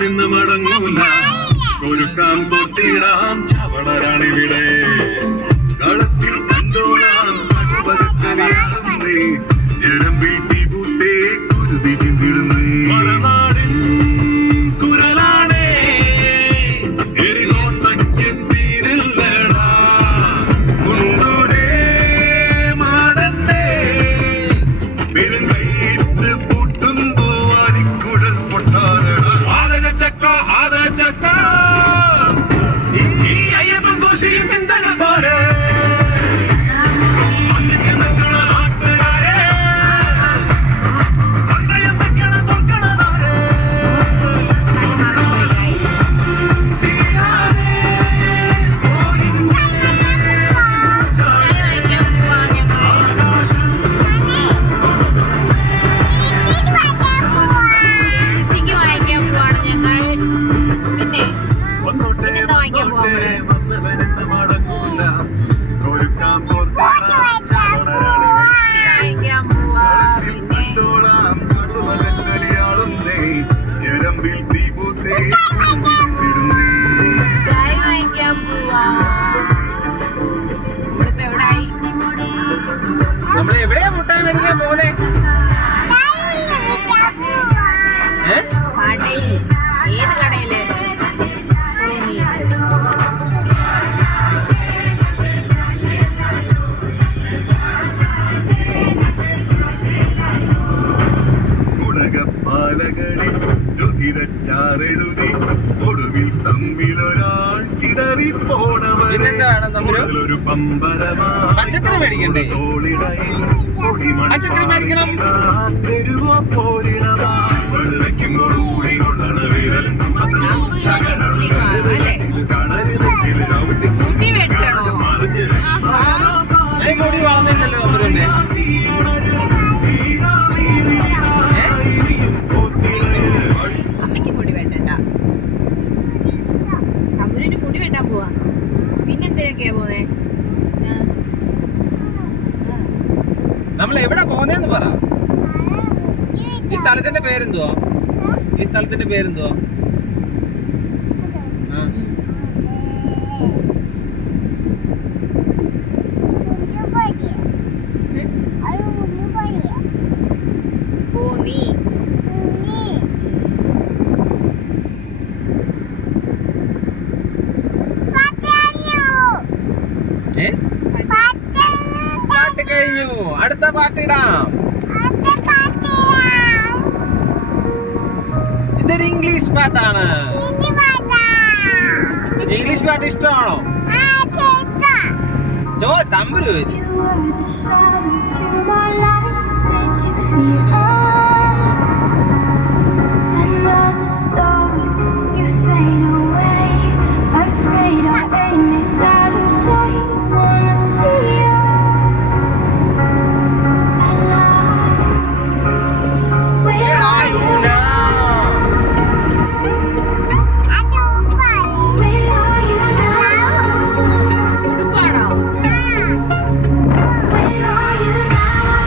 നിന്ന് മടങ്ങൂല കൊരുക്കാൻ കൊട്ടിടാം ചവളരാണിവിടെ കളത്തിൽ കണ്ടോളാം ഞരമ്പിൽ തീപൂത്തേ കുരുതി ചിന്തിടുന്നേ മലനാടിൻ കുരലാണേ എരികോട്ടയ്ക്കും തീരില്ലടാ കുണ്ടൂരേ മാടണ്ടേ പെരുങ്കൈയിട്ട് പൂട്ടുമ്പോ വാരിക്കുഴൽ പൊട്ടാരടാ ആദരച്ചക്ക ആദരച്ചക്ക ഈ അയ്യപ്പൻ ദോഷിയും പിന്തല പോരെ നമ്മൾ എവിടെയാ മുട്ടാൻ മേടിക്കാൻ പോകുന്നേ? ഏത് കടയില്? കുടകപ്പാലകളിൽ രുധിരച്ചാറെഴുതി ഒടുവിൽ തമ്മിലൊരാൾ ചിതറിപ്പോണവർ ഒരു പമ്പരമാ പച്ചക്കറി മേടിക്കണ്ടേ? പച്ചക്കറി മേടിക്കണം. തെരുവോ പോരിടമാ വെക്കുമ്പോൾ കൂടി കൊള്ളണ വിരലും മുടി വളർന്നില്ലല്ലോ തമ്പുരുവിന്റെ. അമ്മയ്ക്ക് മുടി വെട്ടണ്ട. തമ്പുരുവിന് മുടി വെട്ടാൻ പോവാന്നോ? പിന്നെന്തിനൊക്കെയാ പോന്നെ? നമ്മൾ എവിടെ പോന്നേന്ന് പറ. ഈ സ്ഥലത്തിന്റെ പേരെന്തുവാ? ഈ സ്ഥലത്തിന്റെ പേരെന്തുവാ? പാട്ട് കഴിഞ്ഞു. അടുത്ത പാട്ടിടാം. ഇതൊരു ഇംഗ്ലീഷ് പാട്ടാണ്. ഇംഗ്ലീഷ് പാട്ട് ഇഷ്ടമാണോ? ചോ തമ്പുരു.